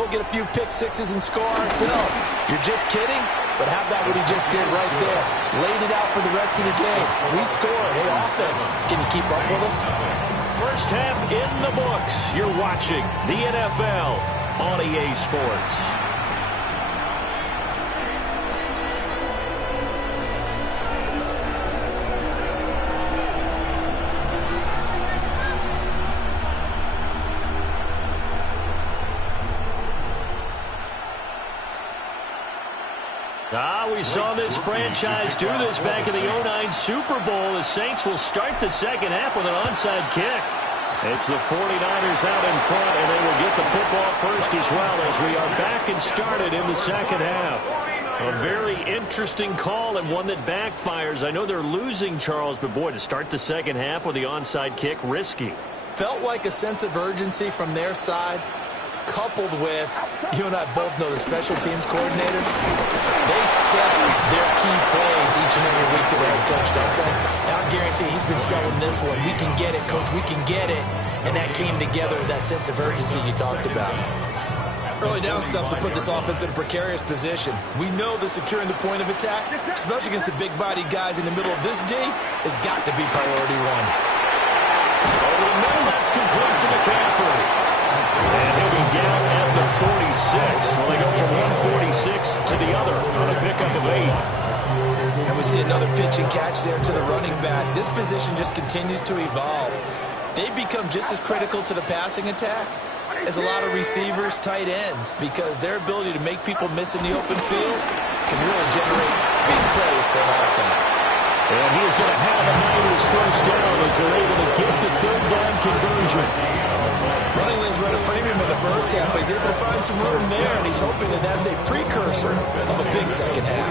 we'll get a few pick sixes and score ourselves. You're just kidding? But how about what he just did right there? Laid it out for the rest of the game. We scored. Hey, offense, can you keep up with us? First half in the books. You're watching the NFL on EA Sports. We saw this franchise do this back in the 2009 Super Bowl. The Saints will start the second half with an onside kick. It's the 49ers out in front, and they will get the football first as well as we are back and started in the second half. A very interesting call and one that backfires. I know they're losing, Charles, but boy, to start the second half with the onside kick, risky. Felt like a sense of urgency from their side, coupled with, you and I both know the special teams coordinators, they set their key plays each and every week to the head coach, don't they? And I guarantee he's been selling this one. We can get it, coach, we can get it. And that came together with that sense of urgency you talked about. Early down stuff to put this offense in a precarious position. We know that securing the point of attack, especially against the big-bodied guys in the middle of this D, has got to be priority one. Over the middle, that's complete to McCaffrey. And he'll be down at the 46. Well, they go from 146 to the other on a pickup of 8. And we see another pitch and catch there to the running back. This position just continues to evolve. They become just as critical to the passing attack as a lot of receivers, tight ends, because their ability to make people miss in the open field can really generate big plays for an offense. And he is going to have a Niners first down as they're able to get the third down conversion. Running lanes run a premium in the first half, but he's able to find some room there, and he's hoping that that's a precursor of a big second half.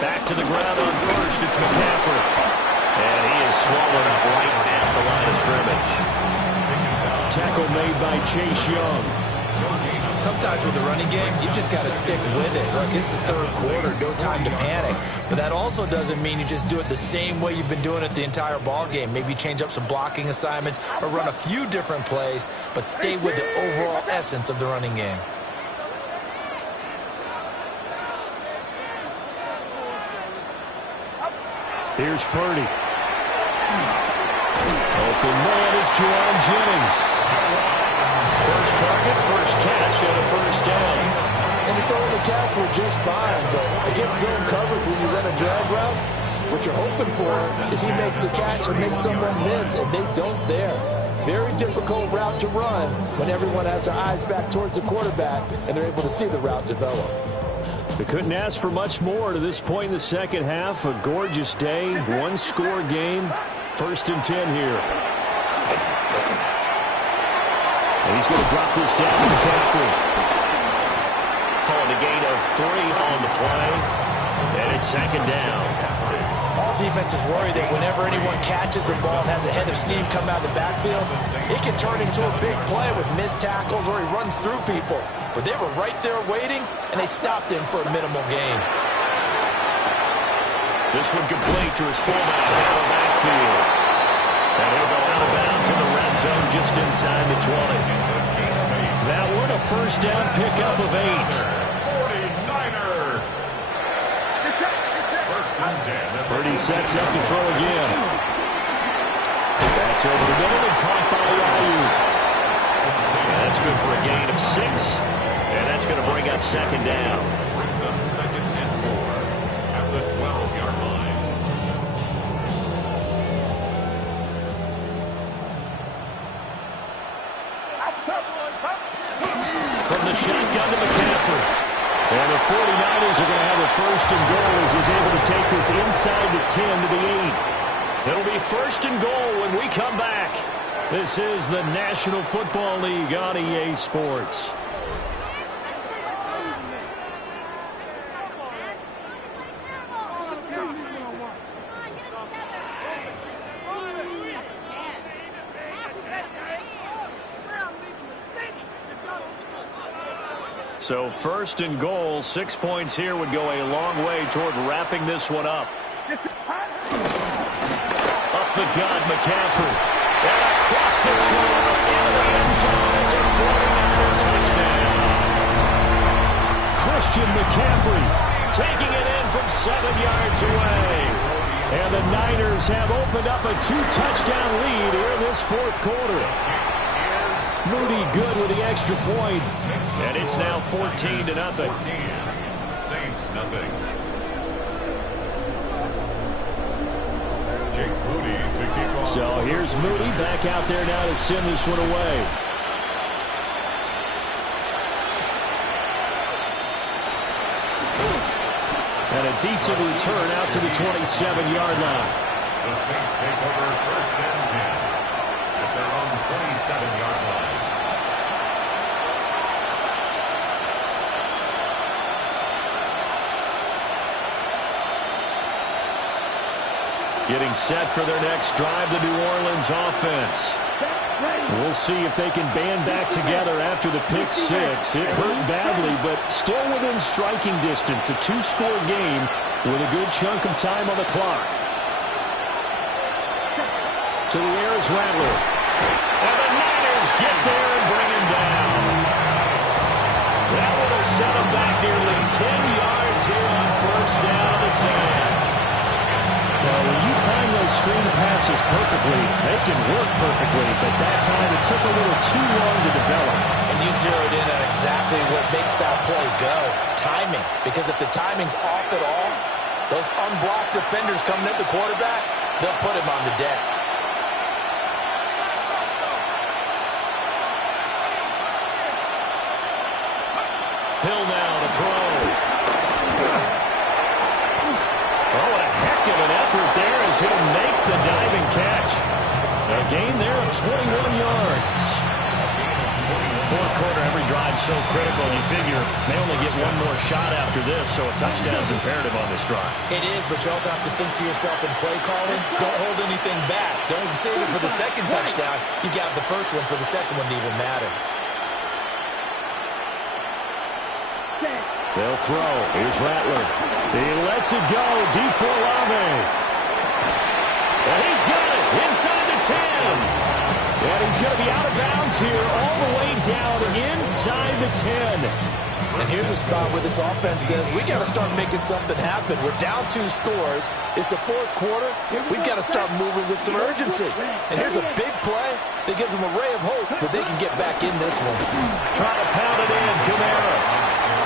Back to the ground on first, it's McCaffrey. And he is swallowed up right at the line of scrimmage. Tackle made by Chase Young. Sometimes with the running game, you just got to stick with it. Look, it's the third quarter, no time to panic. But that also doesn't mean you just do it the same way you've been doing it the entire ball game. Maybe change up some blocking assignments or run a few different plays, but stay with the overall essence of the running game. Here's Purdy. Open man is Juwan Jennings. First target, first catch, and a first down. And you throw in the catch for just fine, but against zone coverage when you run a drag route, what you're hoping for is he makes the catch and makes someone miss, and they don't there. Very difficult route to run when everyone has their eyes back towards the quarterback and they're able to see the route develop. They couldn't ask for much more to this point in the second half. A gorgeous day, one-score game. 1st and 10 here. And he's going to drop this down to McCaffrey. Calling a gain of 3 on the play. And it's 2nd down. All defenses worry that whenever anyone catches the ball and has a head of steam come out of the backfield, it can turn into a big play with missed tackles or he runs through people. But they were right there waiting, and they stopped him for a minimal gain. This one complete to his fullback in the backfield. And he'll go out of bounds in the red zone just inside the 20. That one a first down pickup of 8. 49er. First and 10. Purdy sets up to throw again. That's over the middle and caught by Ayuk. That's good for a gain of 6. And that's going to bring up 2nd down. Brings up 2nd and 4 at the 12-yard line. From the shotgun to McCaffrey. And the 49ers are going to have a 1st and goal as he's able to take this inside the 10 to the 8. It'll be 1st and goal when we come back. This is the National Football League on EA Sports. So first and goal, 6 points here would go a long way toward wrapping this one up. Up the gut, McCaffrey. And across the trail into the end zone. It's a 49er touchdown. Christian McCaffrey taking it in from 7 yards away. And the Niners have opened up a 2-touchdown lead here in this fourth quarter. Moody good with the extra point. And it's now 14-0. Saints nothing. Jake Moody to kick off. So here's Moody back out there now to send this one away. And a decent return out to the 27-yard line. The Saints take over first and 10 at their own 27-yard line. Getting set for their next drive, the New Orleans offense. We'll see if they can band back together after the pick six. It hurt badly, but still within striking distance. A 2-score game with a good chunk of time on the clock. To the air is Rattler. And the Niners get there and bring him down. That will set him back nearly 10 yards here on first down to Sam. Well, when you time those screen passes perfectly, they can work perfectly, but that time it took a little too long to develop. And you zeroed in on exactly what makes that play go. Timing. Because if the timing's off at all, those unblocked defenders coming at the quarterback, they'll put him on the deck. Hill now to throw. Oh, what a heck of an effort there as he'll make the diving catch. A gain there of 21 yards. Fourth quarter, every drive so critical. You figure they only get one more shot after this, so a touchdown's imperative on this drive. It is, but you also have to think to yourself in play calling, don't hold anything back. Don't save it for the second touchdown. You got the first one for the second one to even matter. They'll throw. Here's Rattler. He lets it go deep for Olave. And he's got it inside the 10. And he's going to be out of bounds here all the way down inside the 10. And here's a spot where this offense says, we got to start making something happen. We're down 2 scores. It's the fourth quarter. We've got to start moving with some urgency. And here's a big play that gives them a ray of hope that they can get back in this one. Trying to pound it in, Kamara.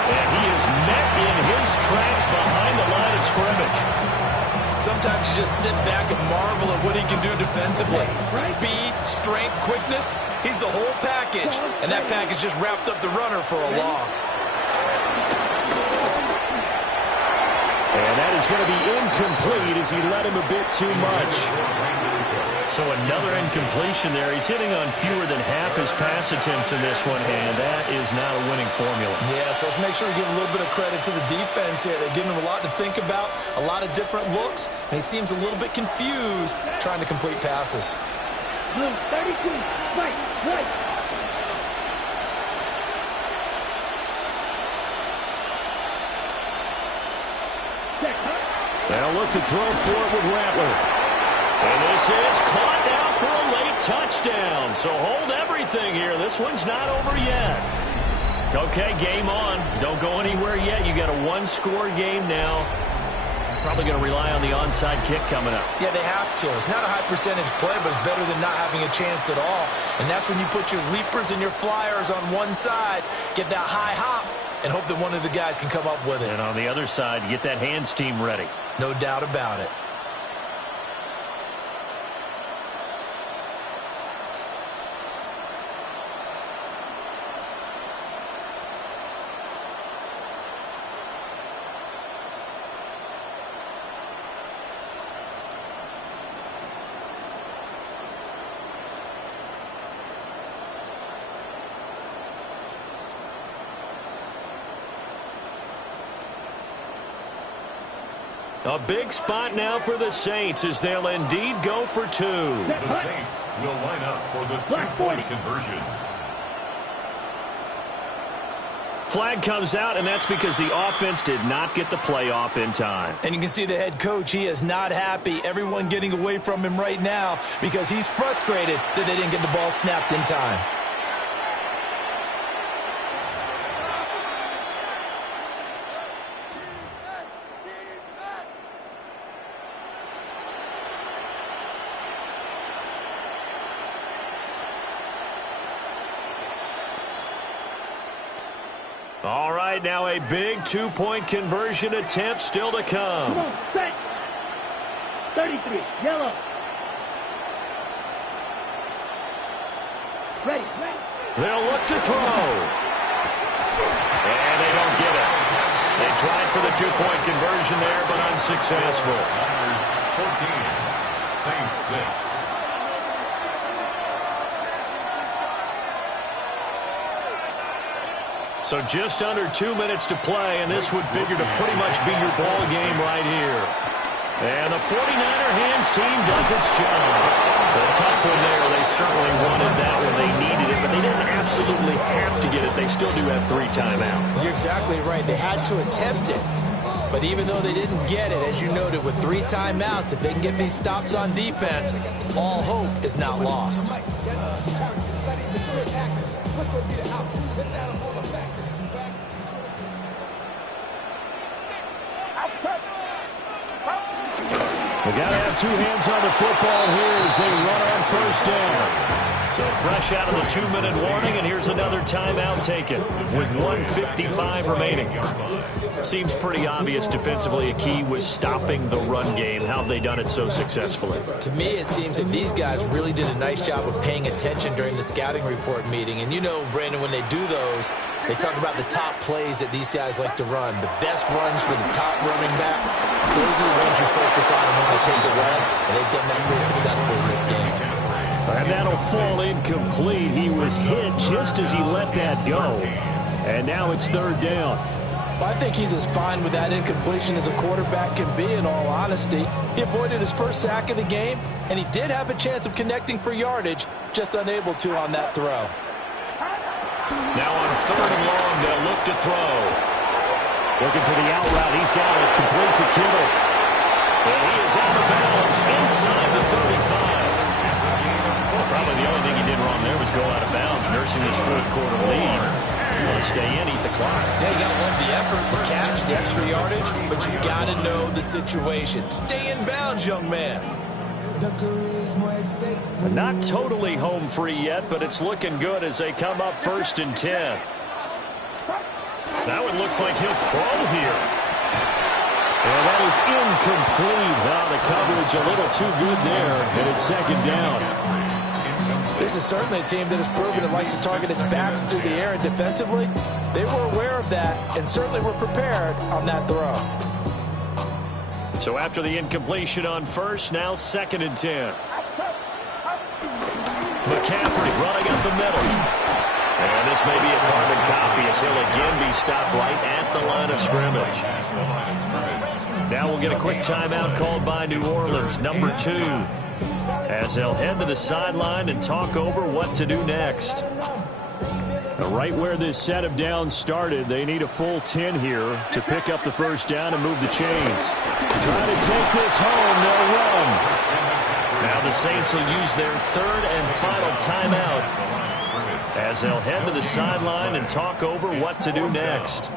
And he is met in his tracks behind the line of scrimmage. Sometimes you just sit back and marvel at what he can do defensively. Speed, strength, quickness, he's the whole package. And that package just wrapped up the runner for a loss. And that is going to be incomplete as he led him a bit too much. So another incompletion there. He's hitting on fewer than half his pass attempts in this one, and that is not a winning formula. Yeah, so let's make sure we give a little bit of credit to the defense here. They're giving him a lot to think about, a lot of different looks, and he seems a little bit confused trying to complete passes. 32, right. They'll look to throw for it with Rattler. And this is caught now for a late touchdown. So hold everything here. This one's not over yet. Okay, game on. Don't go anywhere yet. You got a 1-score game now. Probably going to rely on the onside kick coming up. Yeah, they have to. It's not a high percentage play, but it's better than not having a chance at all. And that's when you put your leapers and your flyers on one side, get that high hop, and hope that one of the guys can come up with it. And on the other side, you get that hands team ready. No doubt about it. A big spot now for the Saints as they'll indeed go for 2. The Saints will line up for the 2-point conversion. Flag comes out, and that's because the offense did not get the play off in time. And you can see the head coach, he is not happy. Everyone getting away from him right now because he's frustrated that they didn't get the ball snapped in time. All right, now a big two-point conversion attempt still to come. Come on, set. 33, yellow. Ready. They'll look to throw. And they don't get it. They tried for the two-point conversion there, but unsuccessful. 14, Saints 6. So just under 2 minutes to play, and this would figure to pretty much be your ball game right here. And the 49er hands team does its job. The tough one there, they certainly wanted that when they needed it, but they didn't absolutely have to get it. They still do have 3 timeouts. You're exactly right. They had to attempt it. But even though they didn't get it, as you noted, with 3 timeouts, if they can get these stops on defense, all hope is not lost. We got to have 2 hands on the football here as they run on first down. So fresh out of the 2-minute warning, and here's another timeout taken with 1:55 remaining. Seems pretty obvious defensively a key was stopping the run game. How have they done it so successfully? To me, it seems that these guys really did a nice job of paying attention during the scouting report meeting. And you know, Brandon, when they do those, they talk about the top plays that these guys like to run. The best runs for the top running back, those are the ones you focus on and want to take away. And they've done that pretty successfully in this game. And that'll fall incomplete. He was hit just as he let that go. And now it's 3rd down. Well, I think he's as fine with that incompletion as a quarterback can be, in all honesty. He avoided his first sack of the game, and he did have a chance of connecting for yardage, just unable to on that throw. Now on 3rd and long, they'll look to throw. Looking for the out route. He's got it. Complete to Kittle. And he is out of bounds inside the 35. Probably the only thing he did wrong there was go out of bounds, nursing his 4th quarter lead. You want to stay in, eat the clock. Yeah, you got to love the effort, the catch, the extra yardage, but you got to know the situation. Stay in bounds, young man. Not totally home free yet, but it's looking good as they come up 1st and 10. That one looks like he'll throw here. And that is incomplete. Wow, the coverage a little too good there, and it's 2nd down. This is certainly a team that has proven it likes to target its backs through the air, and defensively, they were aware of that and certainly were prepared on that throw. So after the incompletion on 1st, now 2nd and 10. McCaffrey running up the middle. And this may be a carbon copy as he'll again be stopped right at the line of scrimmage. Now we'll get a quick timeout called by New Orleans, number 2. As they'll head to the sideline and talk over what to do next. Now, right where this set of downs started, they need a full 10 here to pick up the 1st down and move the chains. Try to take this home, they'll run. Now the Saints will use their 3rd and final timeout as they'll head to the sideline and talk over what to do next.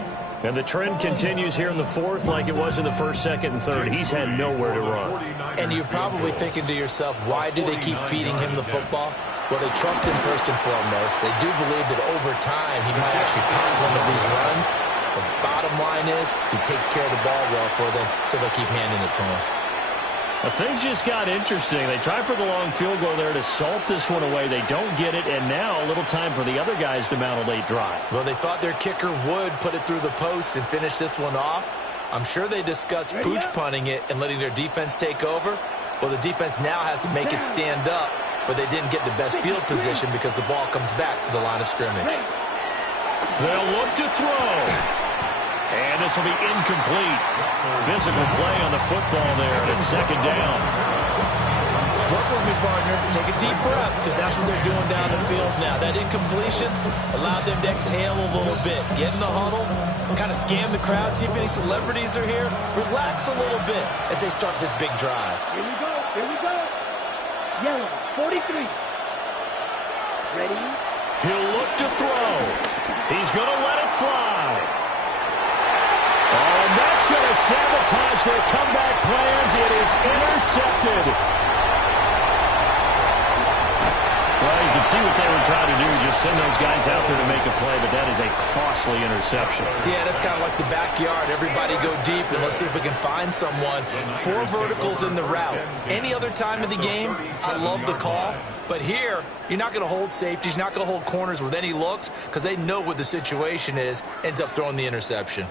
And the trend continues here in the 4th like it was in the 1st, 2nd, and 3rd. He's had nowhere to run. And you're probably thinking to yourself, why do they keep feeding him the football? Well, they trust him first and foremost. They do believe that over time he might actually pop one of these runs. The bottom line is he takes care of the ball well for them, so they'll keep handing it to him. Well, things just got interesting. They try for the long field goal there to salt this one away. They don't get it, and now a little time for the other guys to mount a late drive. Well, they thought their kicker would put it through the post and finish this one off. I'm sure they discussed pooch punting it and letting their defense take over. Well, the defense now has to make it stand up, but they didn't get the best field position because the ball comes back to the line of scrimmage. They'll look to throw. And this will be incomplete. Physical play on the football there, and it's 2nd down. Work with me, partner. Take a deep breath, because that's what they're doing down the field now. That incompletion allowed them to exhale a little bit. Get in the huddle, kind of scan the crowd, see if any celebrities are here. Relax a little bit as they start this big drive. Here we go. Here we go. Yellow, 43. Ready? He'll look to throw. He's going to let it fly. Oh, and that's going to sabotage their comeback plans. It is intercepted. Well, you can see what they were trying to do, just send those guys out there to make a play, but that is a costly interception. Yeah, that's kind of like the backyard. Everybody go deep, and let's see if we can find someone. 4 verticals in the route. Any other time of the game, I love the call. But here, you're not going to hold safeties, you're not going to hold corners with any looks, because they know what the situation is, ends up throwing the interception.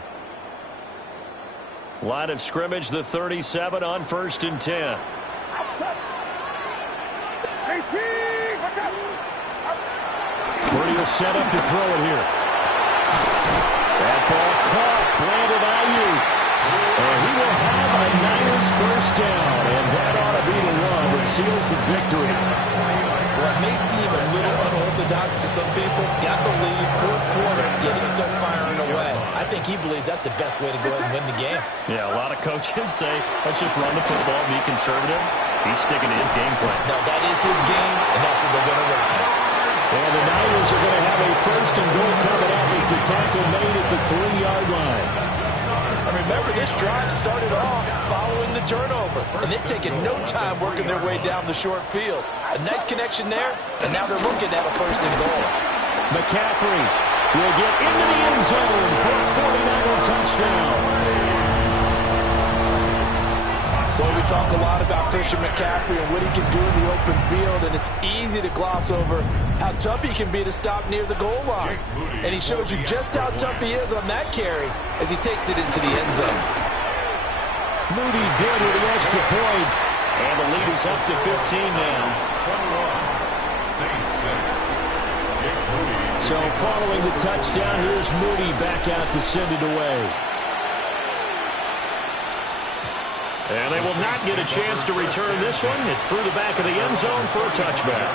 Line of scrimmage, the 37 on 1st and 10. Purdy will set up to throw it here. That ball caught, Brandon Ayuk. And he will have a Niners first down, and that ought to be the one that seals the victory. Well, it may seem a little unorthodox to some people. Got the lead, 4th quarter, yet he's still firing away. I think he believes that's the best way to go ahead and win the game. Yeah, a lot of coaches say, let's just run the football, be conservative. He's sticking to his game plan. No, that is his game, and that's what they're going to ride. And the Niners are going to have a 1st and goal coming up as the tackle made at the 3-yard line. And remember, this drive started off following the turnover, and they've taken no time working their way down the short field. A nice connection there, and now they're looking at a 1st and goal. McCaffrey will get into the end zone for a 49er touchdown. Well, we talk a lot about Christian McCaffrey and what he can do in the open field, and it's easy to gloss over how tough he can be to stop near the goal line. And he shows you just how tough he is on that carry as he takes it into the end zone. Moody good with the extra point, and the lead is up to 15 now. So following the touchdown, here's Moody back out to send it away. And they will not get a chance to return this one. It's through the back of the end zone for a touchback.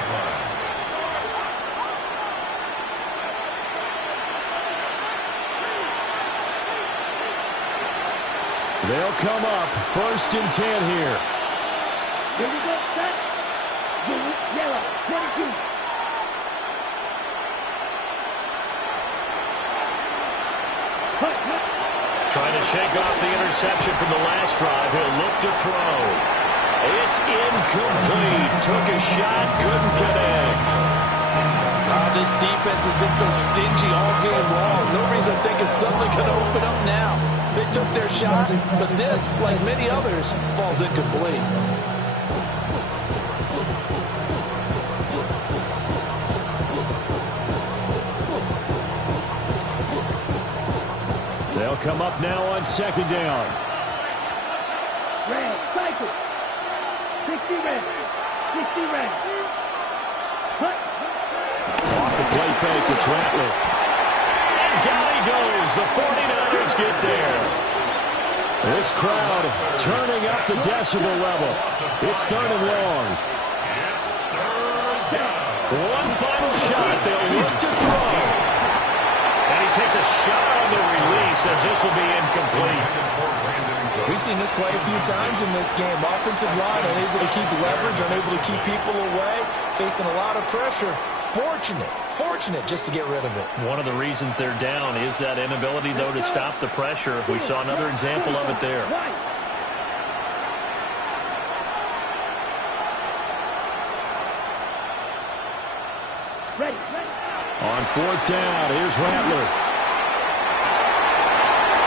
They'll come up 1st and 10 here. Here we go, set. Yellow, 22. Trying to shake off the interception from the last drive. He'll look to throw. It's incomplete. Took a shot, couldn't connect. This defense has been so stingy all game long. No reason to think it's suddenly going to open up now. They took their shot, but this, like many others, falls incomplete. They'll come up now on 2nd down. Red, cycle. 60 red. 60 red. Cut. Off the play fake, it's Rattler. And down he goes. The 49ers get there. This crowd turning up the decibel level. It's 3rd and long. One final shot. They'll look to throw. And he takes a shot on the release as this will be incomplete. We've seen this quite a few times in this game. Offensive line unable to keep leverage, unable to keep people away, facing a lot of pressure. Fortunate just to get rid of it. One of the reasons they're down is that inability, though, to stop the pressure. We saw another example of it there. Ready. On 4th down, here's Rattler.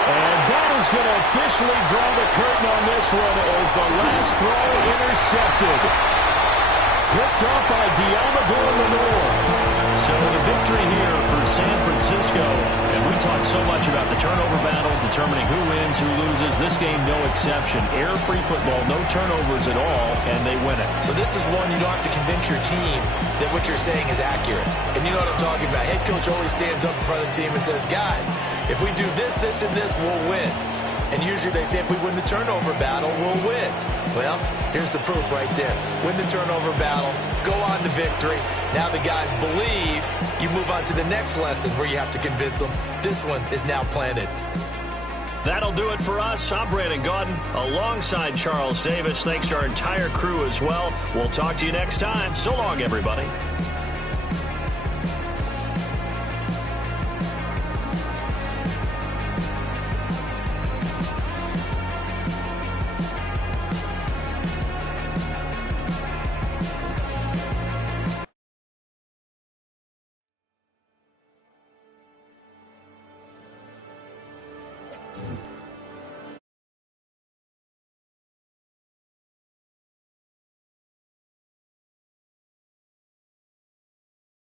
And that is going to officially draw the curtain on this one as the last throw intercepted. Picked off by Diamador Lenore. So the victory here for San Francisco. And we talk so much about the turnover battle, determining who wins, who loses. This game, no exception. Air-free football, no turnovers at all, and they win it. So this is one you don't have to convince your team that what you're saying is accurate. And you know what I'm talking about. Head coach always stands up in front of the team and says, guys, if we do this, this, and this, we'll win. And usually they say if we win the turnover battle, we'll win. Well, here's the proof right there. Win the turnover battle, go on to victory. Now the guys believe. You move on to the next lesson where you have to convince them. This one is now planted. That'll do it for us. I'm Brandon Gaudin alongside Charles Davis. Thanks to our entire crew as well. We'll talk to you next time. So long, everybody. Mm-hmm.